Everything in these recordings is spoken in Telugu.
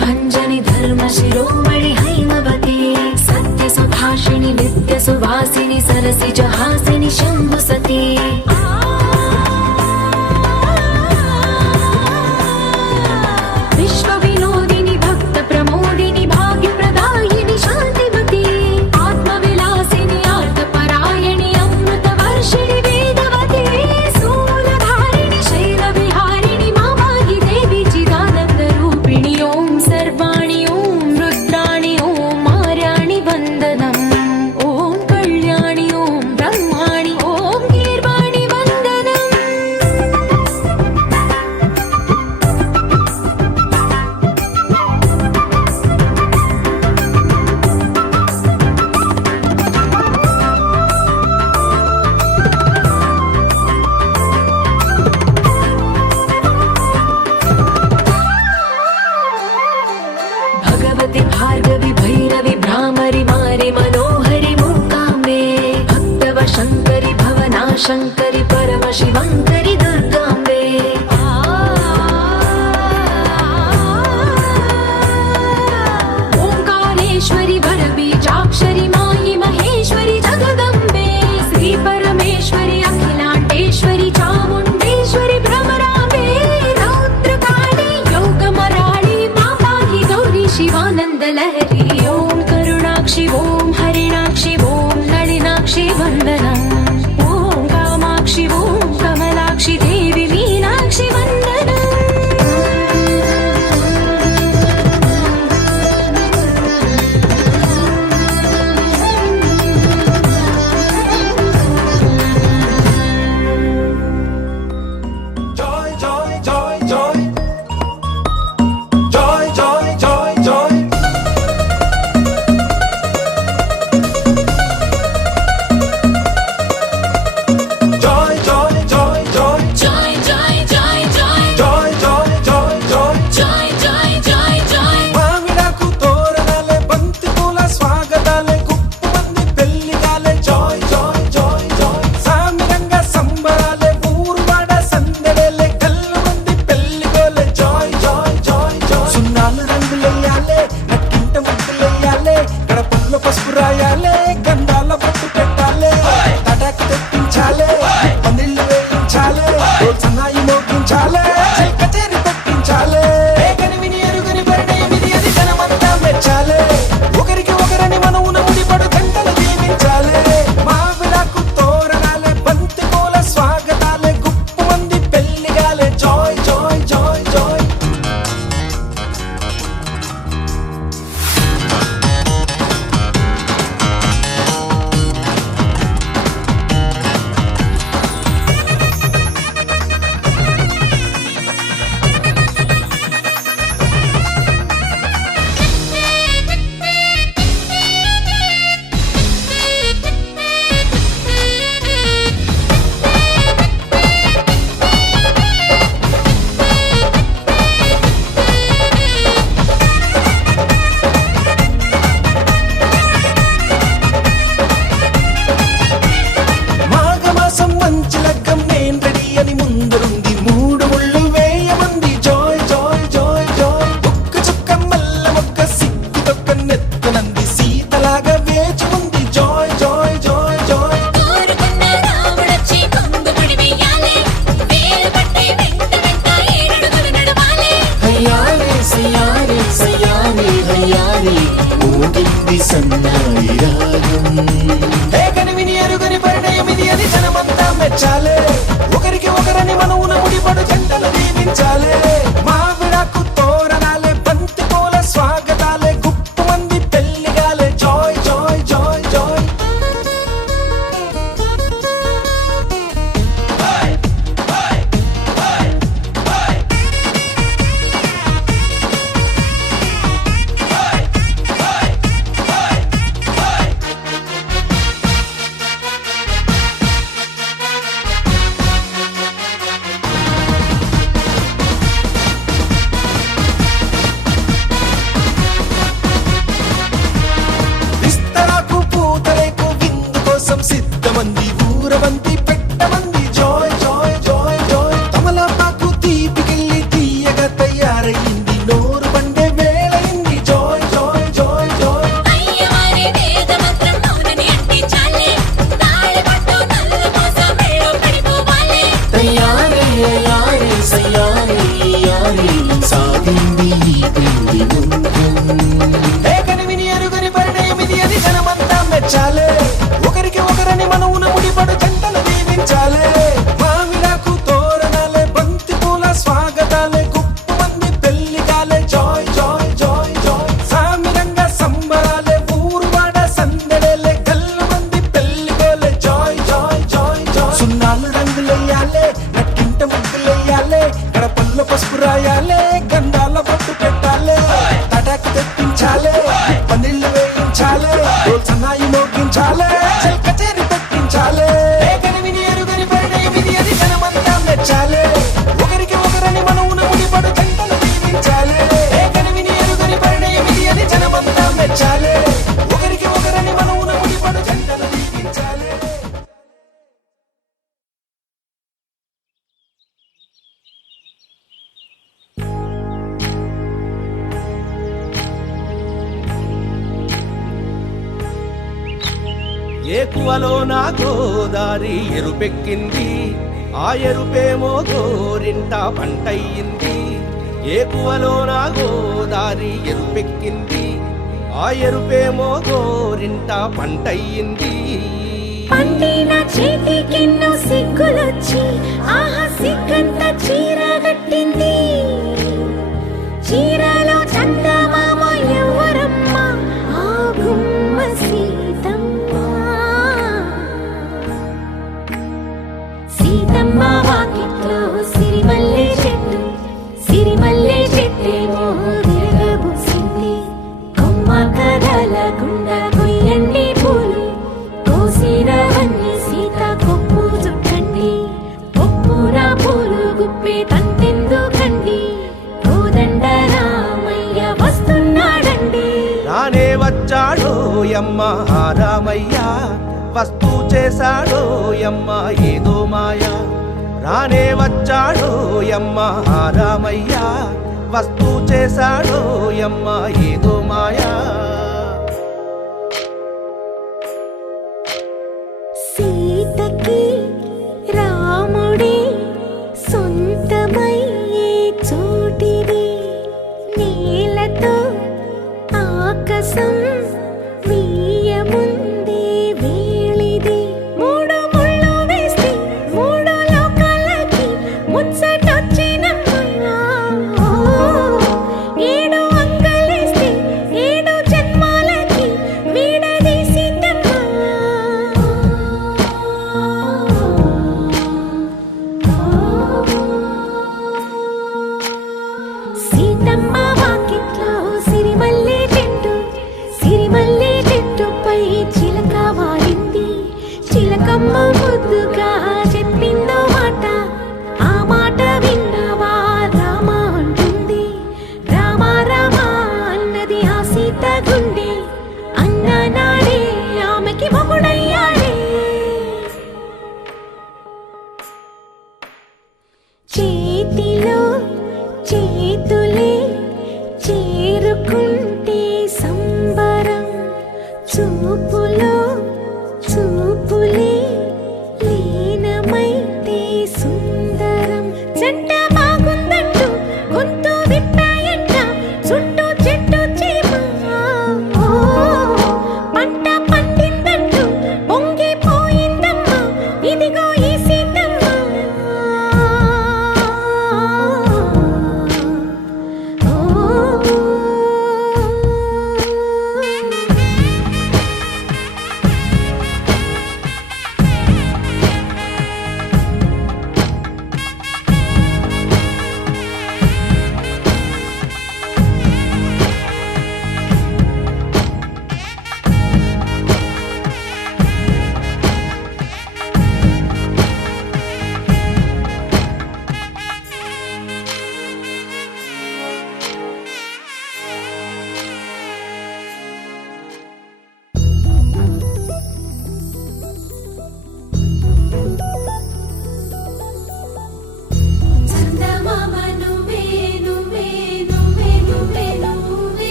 भञ्जनि धर्म शिरोमणि हैमवती सत्य सुभाषिणि नित्य सुवासिनि सरसि जहासिनि शम्भुसती विश्व विनोदिनि भक्त प्रमोदिनि भाग्य प्रदायिनि शान्तिमती आत्मविलासिनि आर्तपरायणि अमृत वर्षिणि वेदवती स्थूलधारिणि शैलविहारिणि मामाहि देवी चिदानन्द रूपिणि ॐ सर्वाणि ॐ रुद्राणि ॐ मार्याणि वन्दनम् ॐ कल्याणि ॐ ब्रह्माणि ॐ गीर्वाणि మోగింది సన్నాయి రాగం. కనివిని ఎరుగని పరిణయం ఇది అని జనమంతా మెచ్చాలే. ఒకరికి ఒకరని మనవున ముడిపడు జంటలు దీవించాలే. మావిడాకు తోరణాలే, బంతి పూల స్వాగతాలే, గుప్పు మంది పెళ్లిగాలే. Joy joy joy joy. విస్తరాకు పూతరేకు విందు కోసం సిద్ధమంది ఊరవంతి పెట్టమంది. Joy joy joy joy. తమలపాకు తీపికెళ్ళి తీయగా తయారయింది. నోరు బండే వేళయింది. Joy joy joy joy. అయ్యవారి వేద మంత్రం మౌనని అంటించాలే. తాళి పట్టు నల్లు మోస మెళ్ళో పడిపోవాలే. తయారే యారే సయారే యారే సాగింది ఈ పెళ్లి ముందు. కనివిని ఎరుగని పరిణయం ఇది అని జనమంతా మెచ్చాలే. ఒకరికి ఒకరని మనవున ముడిపడు జంటలు దీవించాలే. మావిడాకు తోరణాలే, బంతి పూల స్వాగతాలే, గుప్పు మంది పెళ్లిగాలే. Joy joy joy joy. సామిరంగ సంబరాలే, ఊరువాడ సందడేలే, గల్లు మంది పెళ్లిగోలే. Joy joy joy joy. సున్నాలు రంగులెయ్యాలే, నట్టింట ముగ్గులెయ్యాలే, గడపల్లో పసుపు రాయాలే, గంధాల బొట్టు పెట్టాలే, తటాకు తెప్పించాలే, పందిళ్ళు వేయించాలే, సన్నాయి మోగించాలే, కచేరి పెట్టించాలే. కనివిని ఎరుగని పరిణయం ఇది అని జనమంతా మెచ్చాలే. ఒకరికి ఒకరని మనవున ముడిపడు జంటలు దీవించాలే. కనివిని ఎరుగని పరిణయం ఇది అని జనమంతా మెచ్చాలే. ఒకరికి ఒకరని మనవున ముడిపడు జంటలు దీవించాలే. ఏకువలో నా గోదారి ఎరుపెక్కింది. ఆ ఎరుపేమో గోరింట పంటయ్యింది. ఏకువలో నా గోదారి ఎరుపెక్కింది. ఆ ఎరుపేమో గోరింట పంటయ్యింది. పండిన చేతికెన్నో సిగ్గులొచ్చి ఆహా సిగ్గంత చీర కట్టింది. చీరలో చందమామ ఎవరమ్మ? ఆ గుమ్మ సీతమ్మ. సీతమ్మ వాకిట్లో సిరిమల్లె చెట్టు, సిరిమల్లె చెట్టేమో విరగబూసింది. కొమ్మ కదలకుండా కొయ్యండి పూలు, కోసిరవన్నీ సీత కొప్పు చుట్టండి. కొప్పున పూలు గుప్పే తంతెందుకండి? కోదండ రామయ్య వస్తున్నాడండి. రానే వచ్చాడో యమ్మ రామయ్య, వస్తూ చేశాడో యమ్మ ఏదో మాయ. రానే వచ్చాడో యమ్మ రామయ్య, వస్తూ చేశాడో యమ్మ ఏదో మాయా. సీతకి రాముడే సొంతమయ్యే చోటిది. నేలతో ఆకాశం వీయముందే వేళిది. మూడు ముళ్ళు వేస్తే మూడు లోకాలకి ముచ్చటొచ్చినమ్మా. ఏడు అంగలేస్తే ఏడు జన్మాలకి వీడదీసిందమ్మా. సీతమ్మ వాకిట్లో సిరిమల్లె చెట్టు,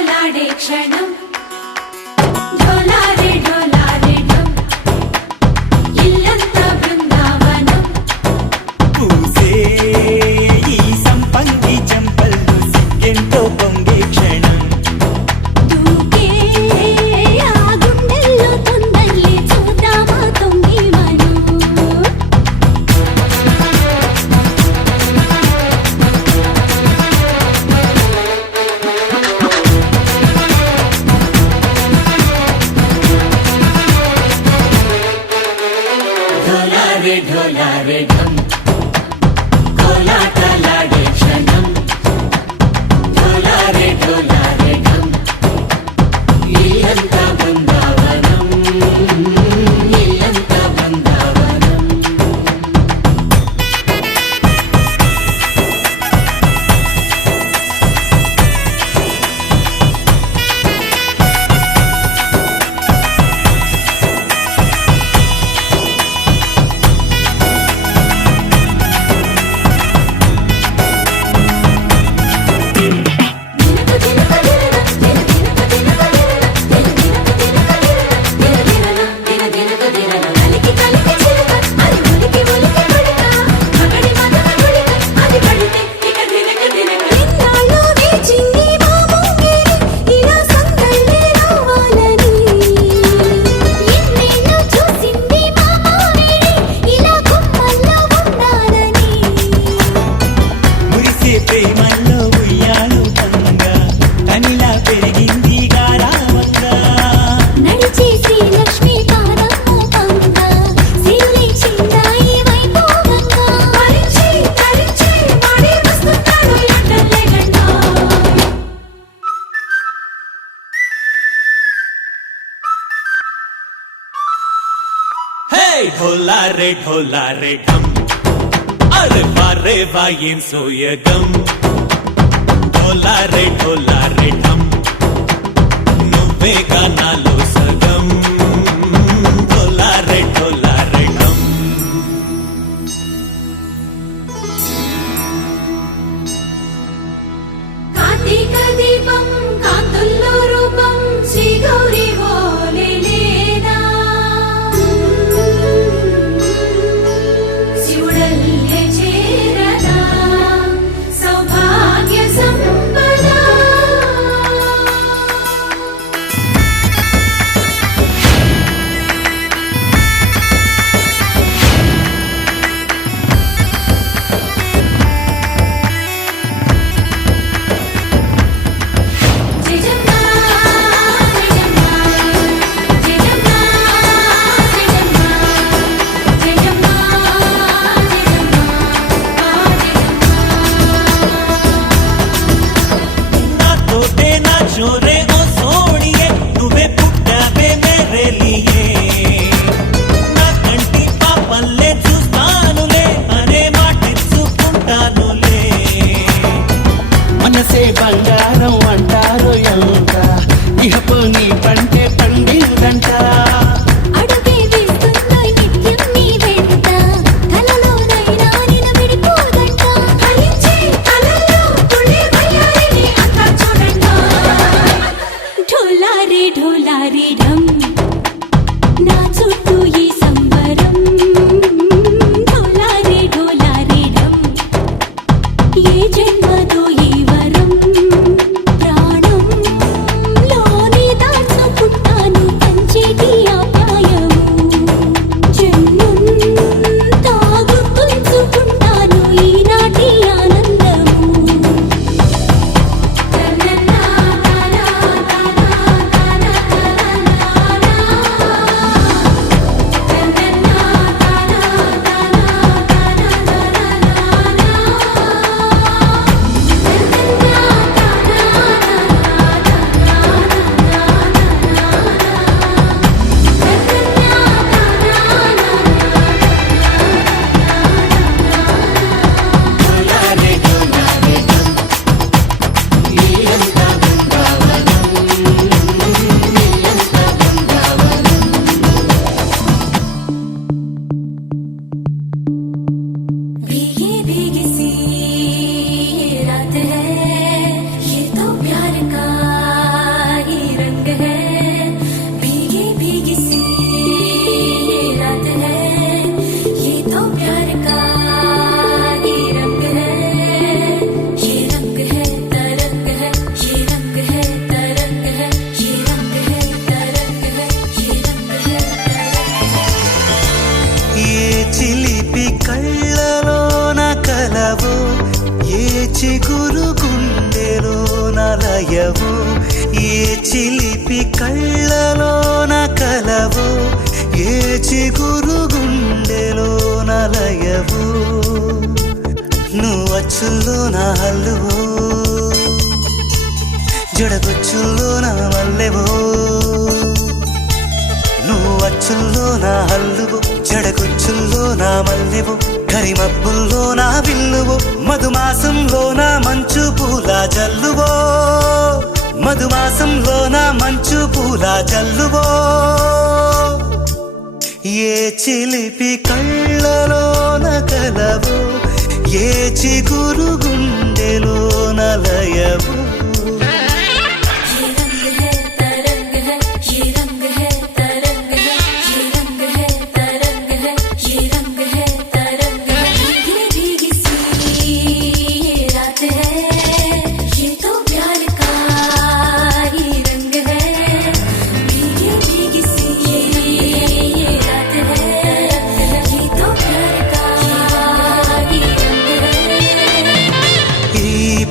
కోలాటలాడే క్షణం ఢోలారే ఢోలారే ఢమ్ ఇల్లంతా బృందావనం పూసే ఈ సంపంగి చెంపలు సిగ్గెంతో పొంగే క్షణం దూకే ఆ గుండెల్లో తొందల్లి చూద్దామా తొంగి మనం ఢోలారే ఢోలారే ఢమ్ కోలాటలాడే క్షణం ఢోలారే ఢోలారే ఢమ్ ఇల్లంతా బృందావనం ఇల్లంతా బృందావనం మురిసే ప్రేమల్లో ఉయ్యాలు పంగా తనిలా పెరిగింది గారావంగా నడిచే శ్రీలక్ష్మి పాదము పంగా సిరులే చిందాయి వైభోగంగా పరిచి తరిచి మాడి వస్తున్నాడు ఎండలే గంట హే ఢోలారే ఢోలారే ఢమ్ అరే వారే వాయేం సోయగం ఢోలారే ఢోలారే ఢమ్ నువ్వే గానాలో సగం ఢోలారే ఢోలారే ఢమ్ కార్తీక దీపం కాంతుల్లో రూపం శ్రీ గౌరీ ఓలేనా శివుడల్లే చేరదా సౌభాగ్య సంపద జయజమ్మా జయజమ్మా జయజమ్మా జయజమ్మా జయజమ్మా నా తోటే నా చోరే ఓ సోణియే నువ్వే పుట్టావే మేరే లియే నా కంటి పాపల్లే చూస్తానులే అనే మాటిచ్చుకుంటానులే మనసే బంగారం అంటారు ఎంత ఇహపు నీ పంటే పండిందంట అడుగే వేస్తుందో నిత్యం నీ వెంట కలలోనైనా నిన్ను విడిపోదంట ఫలించే కలల్లో తుళ్ళే వయ్యారిని అంతా చూడంట ఢోలారే ఢోలారే ఢమ్ నా చుట్టూ ఈ సంబరం ఢోలారే ఢోలారే ఢమ్ ఏ జన్మదో ఈ వరం ప్రాణం లోనే దాచుకుంటాను పంచేటి ఆప్యాయము జన్మంతా గుర్తుంచుకుంటాను ఈనాటి ఆనందము తననా తనా తనా తనా తనా చిలిపి కళ్ళలోన కలవు ఏ చిగురు గుండెలోన లయవు నువ్వు అచ్చుల్లో నా హల్లువో జడగొచ్చుల్లో నా మల్లెవో నువ్వు అచ్చుల్లో నా హల్లువో జడగొచ్చుల్లో నా మల్లెవో కరిమబ్బుల్లో నా విల్లువో మధుమాసంలో నా మంచు పూల జల్లువో మధుమాసంలో నా మంచు పూల జల్లువో ఏ చిలిపి కళ్ళలోన కలవు ఏ చిగురు గుండెలోన లయవు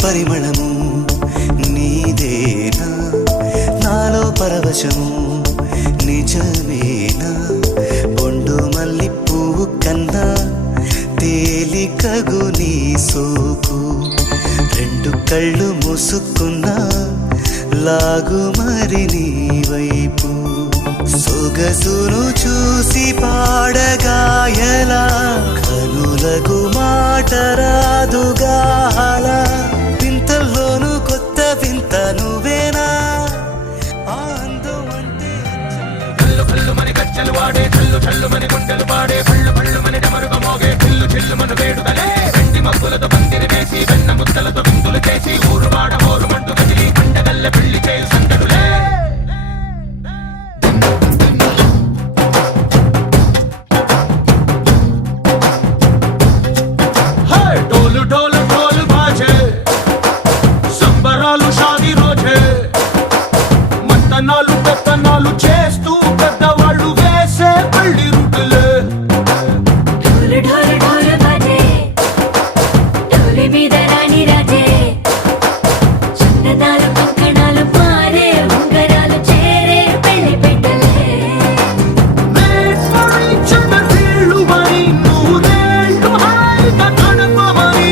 పరిమళము నీదేనా నాలో పరవశము నిజమేనా బొండు మల్లి పువ్వు కన్నా తేలికగు నీ సోకు రెండు కళ్ళు మూసుకున్నా లాగు మరి నీ వైపు సొగసును చూసి పాడగాయలా కనులకు మాట రాదుగాలా వింతల్లోనూ కొత్త వింత నువ్వేనా అందం అంటే కల్లు కల్లు మని గజ్జలు వాడే చల్లు చల్లు మని గుండెలు పాడే పళ్ళు పళ్ళు మని డమరుగ మోగే చిల్లు చిల్లు మన వేడుదలే వెండి మబ్బులతో పందిరి వేసి వెన్న ముద్దలతో విందులు చేసి ఊరు వాడ ఊరు మంటు కదిలి పండగల్లె పెళ్లి చేయు సందడులే డోలు డోలు డోలు బాజే సంబరాలు షాదీ రోజే మంతనాలు పెత్తనాలు చేస్తూ పెద్దవాళ్ళు వేసే పెళ్లి రుటులే ढोल ढोल ढोल बाजे ढोली మీద రాణి రాజే చందనాలు కంకణాలు మారే ఉంగరాలు చేరే పెళ్లి పెట్టలే Made for each other వీళ్ళు మరి నూరేళ్ళు హాయిగా గడపమని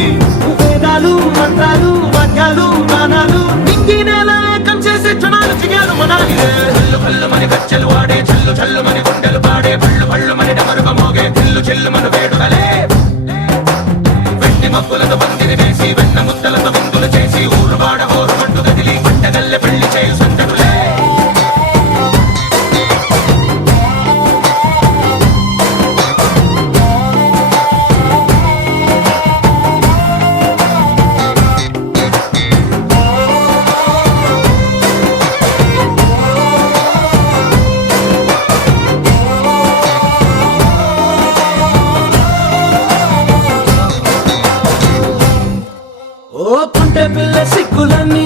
వేదాలు మంత్రాలు వాద్యాలు గానాలు నింగినేల ఏకం చేసే క్షణాలు చిగాలు మనాలిలే కల్లు కల్లు మని గజ్జలు వాడే చల్లు చల్లు మని గుండెలు పాడే పళ్ళు పళ్ళు మని డమరుగ మోగే చిల్లు చిల్లు మన వేడుదలే వెండి మబ్బులతో పందిరి వేసి వెన్న ముద్దలతో విందులు చేసి ఊరు వాడ ఊరు మంటు కదిలి పంటగల్లె పెళ్లి చేయు సందడులే ఓ పుంటె పిల్ల సిక్కులన్నీ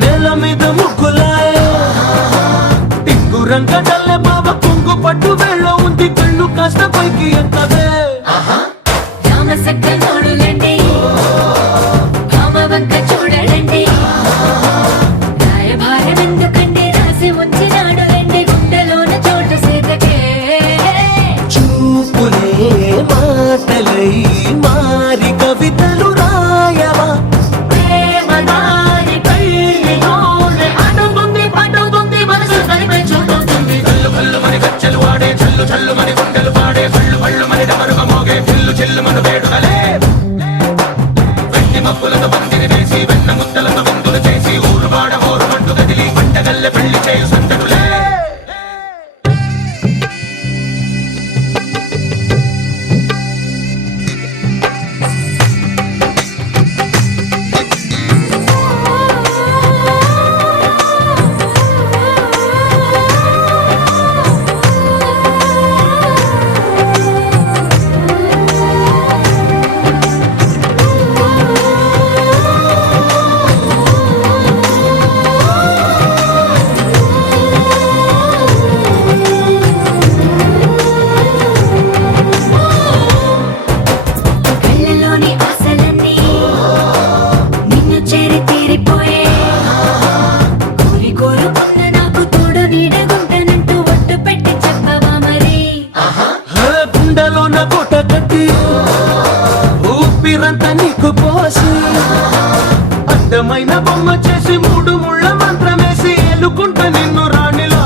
నేల మీద ముగ్గులాయ టింగు రంగడల్లె బావ కొంగు పట్టు వెళ్ళ ఉంది కళ్ళు కాస్త పైకి ఎత్తదే రామ సక్క నోడులండి రామ వంక చూడడండి రాయభారం ఎందుకండి రాసి ఉంచినాడు రండి గుండెలోన చోటు సేతకే చూపులే మాటలై మారి కవితలు రాయవా ప్రేమ దారి పెళ్లిలోనే అడుగుంది పడుగుంది మనసు కలిపే చూడుతుంది కల్లు కల్లు మని గజ్జలు వాడే చల్లు చల్లు మని గుండెలు పాడే పళ్ళు పళ్ళు మని డమరుగ మోగే చిల్లు చిల్లు మన వేడుదలే వెండి మబ్బులతో పందిరి వేసి వెన్న ముద్దలతో విందులు చేసి ఊరు వాడ ఊరు మంటు కదిలి పంటగల్లె పెళ్లి చేయు సందడులే అందమైన బొమ్మ చేసి మూడు ముళ్ళ మంత్రమేసి ఎలుకుంటా నిన్ను రాణిలా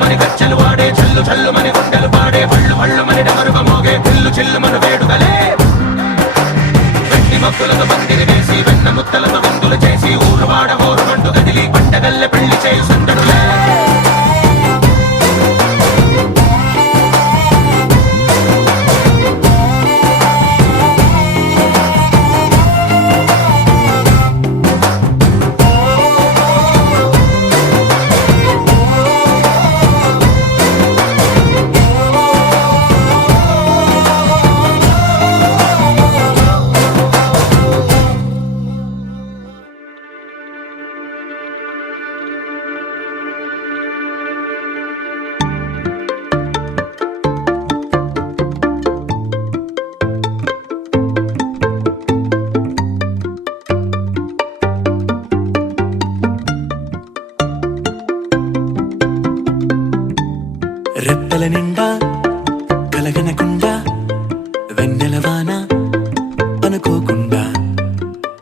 మని కచ్చలు వాడే చల్లు మని గుండెలు పాడే పళ్ళు మని డమరుగ మోగే చిల్లు మన వేడుకలే వెండి మక్కులతో పందిరి వేసి వెన్న ముత్తలతో విందులు చేసి ఊరు వాడ ఊరు మంటు కదిలి పండగల్లె పెళ్లి చేయు సందడులే రెప్పల నిండా కలగనకుండా వెన్నెలవాన అనుకోకుండా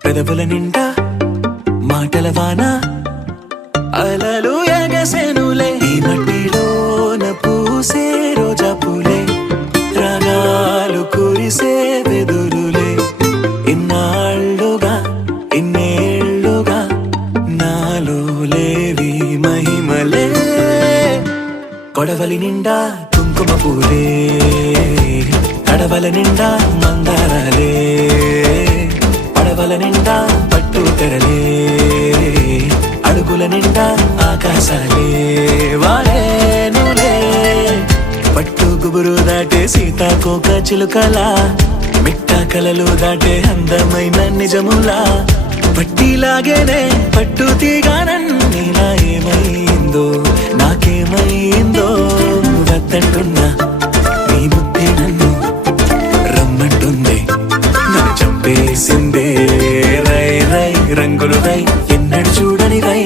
పెదవుల నిండా మాటల వాన అలలు ఎగసెనులే ఈ మట్టిలోన పూసే రోజా పూలే రాగాలు కురిసే వెదురులే ఇన్నాళ్ళుగా ఇన్నేళ్ళుగా నాలో లేవి మహిమలే కొడవలి నిండా కుంకుమ పూలే కడవల నిండా మందారాలే పడవల నిండా పట్టు తెరలే అడుగుల నిండా ఆకాశాలే వాడేనులే పట్టు గుబురు దాటే సీతాకోక చిలుకలా మిట్టా కలలు దాటే అందమైన నిజములా పట్టిలాగేనే పట్టు తీగానన్నీలా ఏమైందో నాకేమైందో వద్దంటున్నా నీ బుద్ధి నన్ను రమ్మంటుంది నన్ను చంపేసిందే రై రై రంగులు రై ఎన్నడు చూడని రై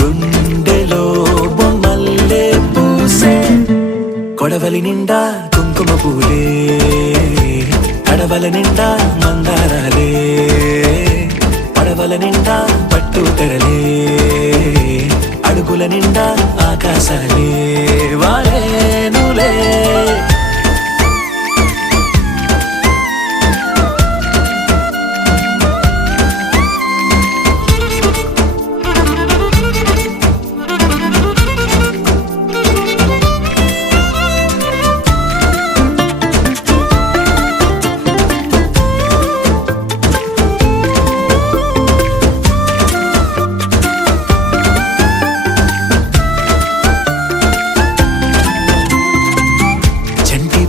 గుండెలో బొమ్మల్లే పూసే కొడవలి నిండా కుంకుమ పూలే కడవల నిండా మందారాలే పడవల నిండా పట్టు తెరలే అడుగుల నిండా ఆకాశాలే వాడేనులే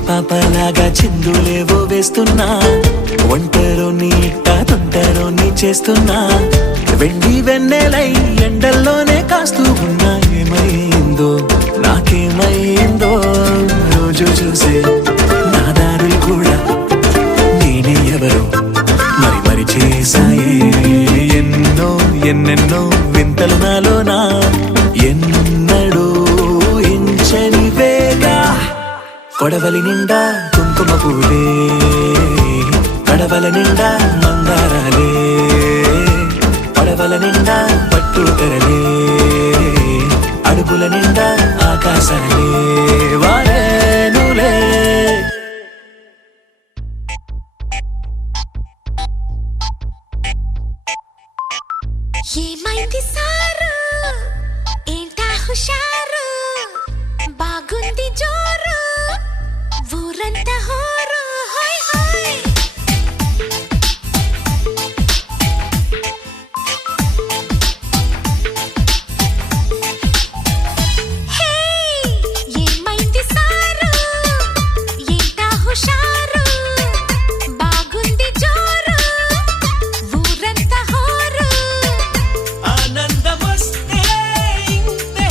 పాపలాగా చిందులేవో వేస్తున్నా ఒంటరో నీ తొంటరో నీ చేస్తున్నా వెండి వెన్నెలై ఎండల్లోనే కాస్తూ ఉన్నా ఏమైందో నాకేమైందో రోజు చూసే నా దారులు కూడా నేనే ఎవరో మరి మరి చేశాయే ఎన్నో ఎన్నెన్నో వింతలు నాలోనా ఎన్నడూ ఎంచని వేగా కొడవలి నిండా కుంకుమ పూలే కడవల నిండా మందారాలే పడవల నిండా పట్టు తెరలే అడుగుల నిండా ఆకాశాలే వాడేనులే ఏమైంది సారు ఏంటా హుషారు బాగుంది జోరు ఊరంతా హోరు హాయ్ హాయ్ హే ఏమైంది సారు ఏంటా హుషారు బాగుంది జోరు ఊరంతా హోరు ఆనందమొస్తే ఇంతే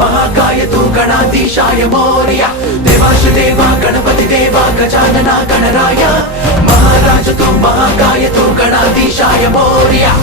महाकाय तू गणाधीशाय मोरया देवाश देवा गणपति देवा गजानना गणराय महाराज तू महाकाय तू गणाधीशाय मोरया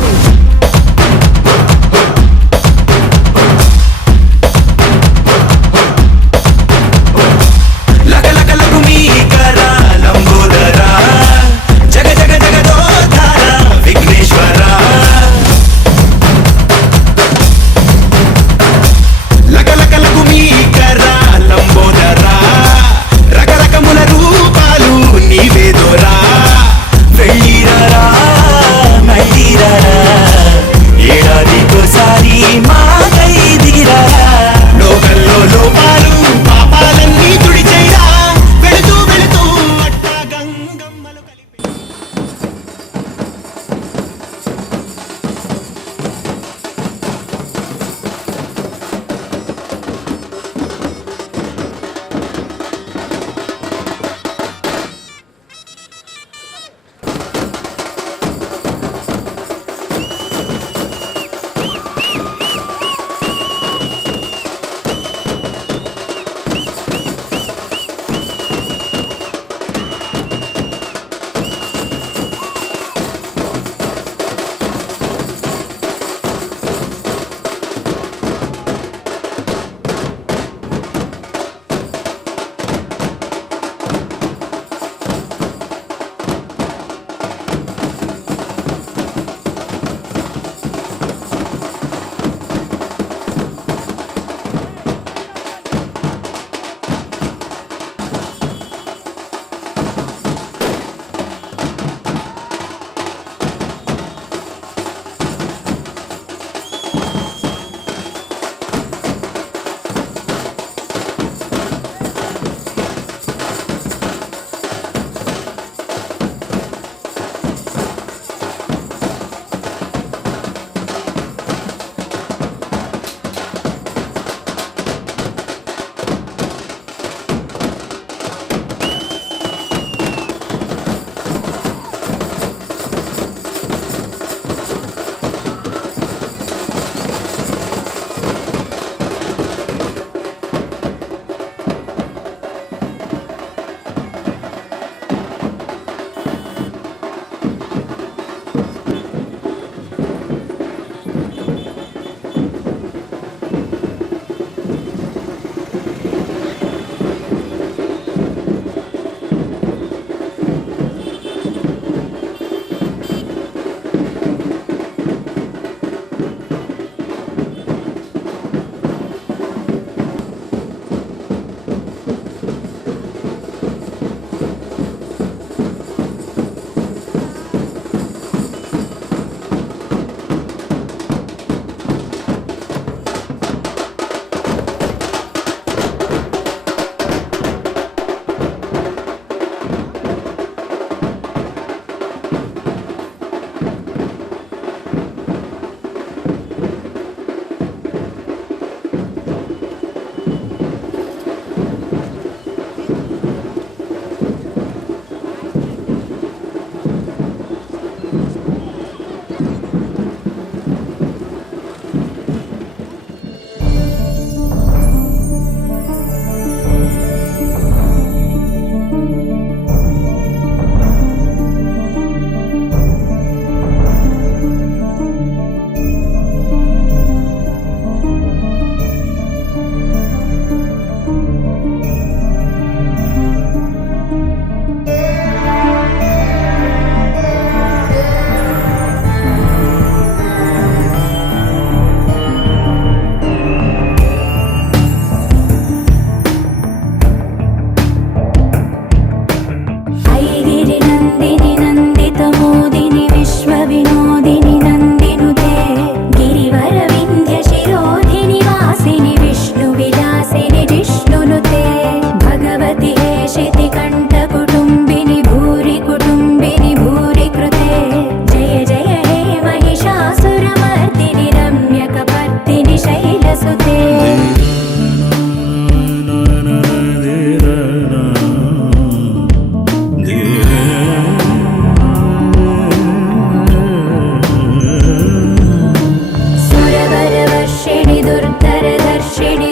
दुर्धरदर्शिणि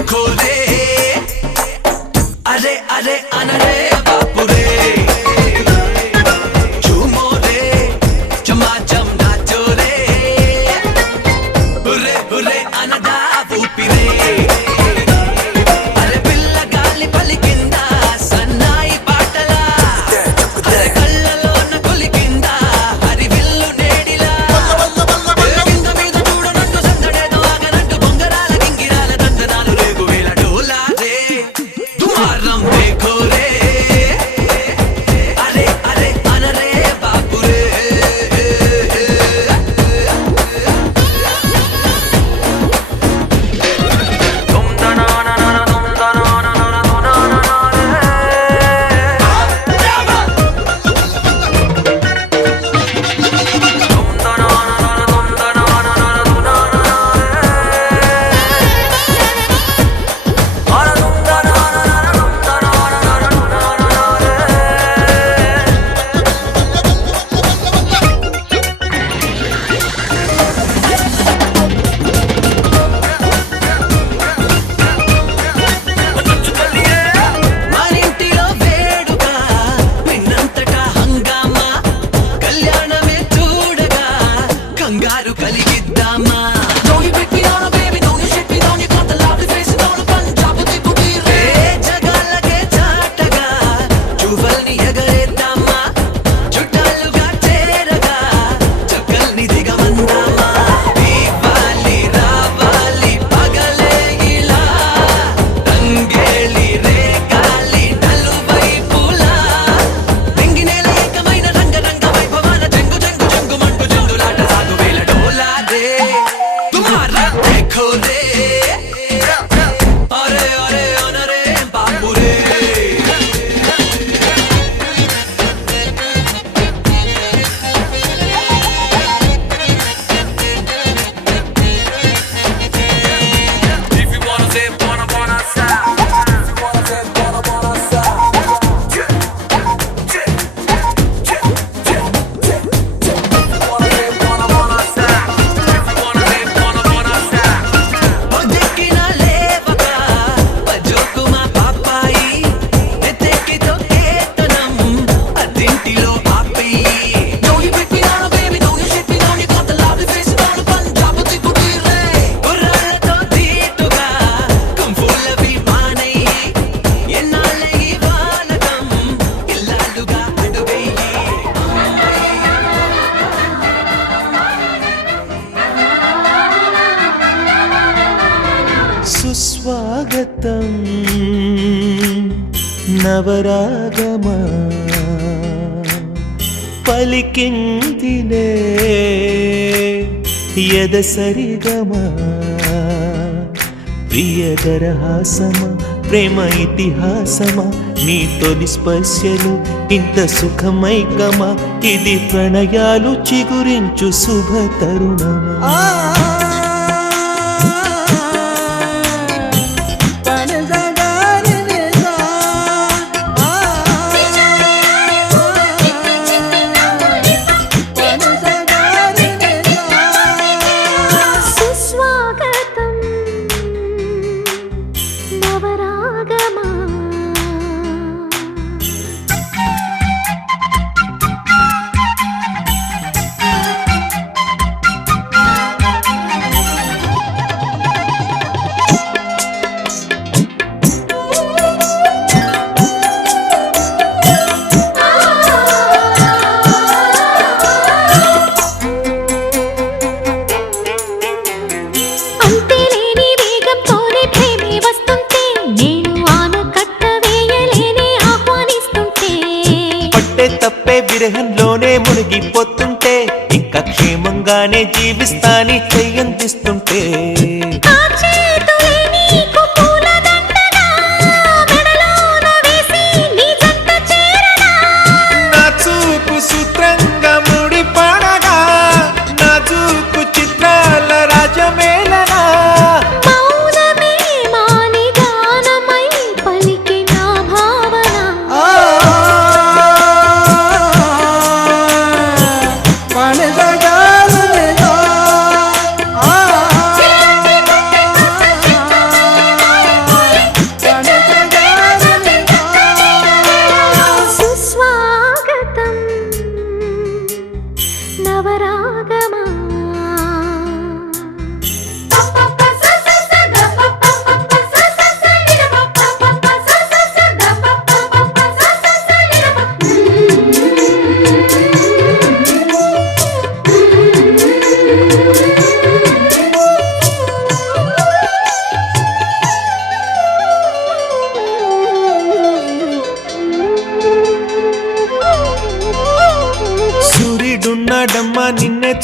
देखो रे अरे अरे अनरे बापू रे झूमो रे चमाचम नाचो रे हुर्रे हुर्रे అనదా ఊపిరే అరే పిల్ల గాలి పలికిందా సన్నాయి పాటలా అరే కళ్ళలోన కొలికిందా హరివిల్లు నేడిలా కింద మీద చూడనట్టు సందడేదో ఆగనట్టు బొంగరాల గింగిరాల దండనాలు రేగు వేళ డోలా రే తుమారం देखो रे అరే అరే అనరే బాపు రే మరింటిలో వేడుక మిన్నంతటా హంగామా కళ్యాణమే చూడగా కంగారు కలిగిద్దామా Don't you pick me on a baby, don't you shit me down, you got the lovely face, don't you Punjab దిక్కుతీరే జగాలకే చాటగా చువ్వల్ని ఎగరేద్దామా చుట్టాలుగా చేరగా చక్కల్ని దిగమందామా దీవాలి రావాలి పగలే ఇలా రంగేళి రేగాలి నలువైపులా రింగినేల ఏకమైన రంగరంగ వైభవాన జంగు జంగు జంగు మంటు జంగులాట సాగు వేల డోలా రే తుమారా देखो रे अरे अरे अनरे बापू रे If you wanna say wanna sound, if you wanna say wanna sound, if you wanna say wanna sound, if you wanna say wanna sound. ఒదెక్కిన లేవగా పజోకుమా పాపాయి నెత్తెక్కితో కేతనం అదింటిలో ఆపేయి Don't you pick me on a baby, don't you shit me down, you got the lovely face, don't you Punjab దిక్కుతీరే కుర్రాళ్ళతో తీటుగా కంఫులవి మానయ్యి ఎన్నాళ్ళ ఈ వానకం ఇల్లాలుగా అడుగయ్యి సుస్వాగతం నవరాగమా పలికిందిలే యదసరిగమా ప్రియదరహాసమా ప్రేమ ఇతిహాసమా నీ తొలి స్పర్శలు ఇంత సుఖమైకమా ఇది ప్రణయాలు చిగురించు శుభ తరుణమా సుస్వాగతం నవరాగమా అంతేలేని వేగంతోనే ప్రేమే వస్తుంటే నేను ఆనకట్ట వేయలేనే ఆహ్వానిస్తుంటే పట్టే తప్పే విరహంలోనే మునిగిపోతుంటే ఇంకా క్షేమంగానే జీవిస్తాని చెయ్యందిస్తుంటే ఆ చేతులే నీకు పూలదండగా మెడలోన వేసి నీ జంట చేరనా నా చూపు సూత్రంగా ముడి పడగా నా చూపు చిత్రాల రాజమేళనా మౌనమే మాని గానమై పలికిన భావన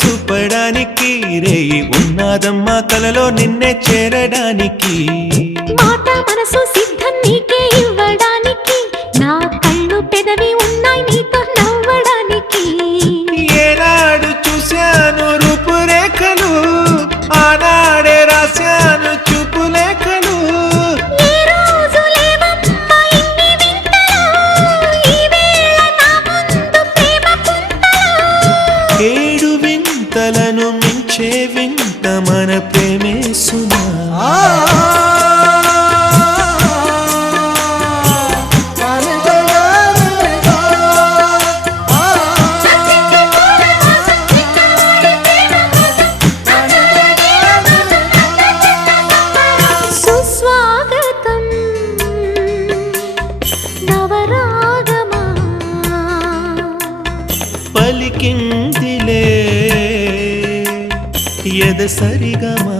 చూపడానికి రేయి ఉన్నాదమ్మా కలలో నిన్నే చేరడానికి మాట మనసు సిద్ధం నీకే ఇవ్వడానికి నా కళ్ళు పెదవి ఉన్నాయి నీతో నవ్వడానికి ఏనాడు చూశాను రూపురేఖలు ఆనాడే రాశాను చూపులేఖలు ఏ రోజు లేవమ్మా ఇన్ని వింతలు ఈ వేళ నా ముందు ప్రేమ పుంతలు ఏడు వింతలను మించే వింత మన ప్రేమే సుమా సుస్వాగతం నవరాగమా పలికిందిలే ఎద సరిగమా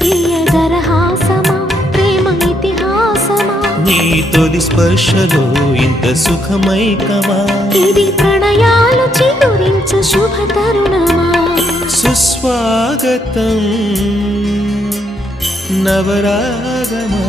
ప్రియదరహాసమా ప్రేమ ఇతిహాసమా నీ తొలి స్పర్శలో ఇంత సుఖమైకమా ఇది ప్రణయాలు చిగురించు శుభ తరుణమా సుస్వాగతం నవరాగమా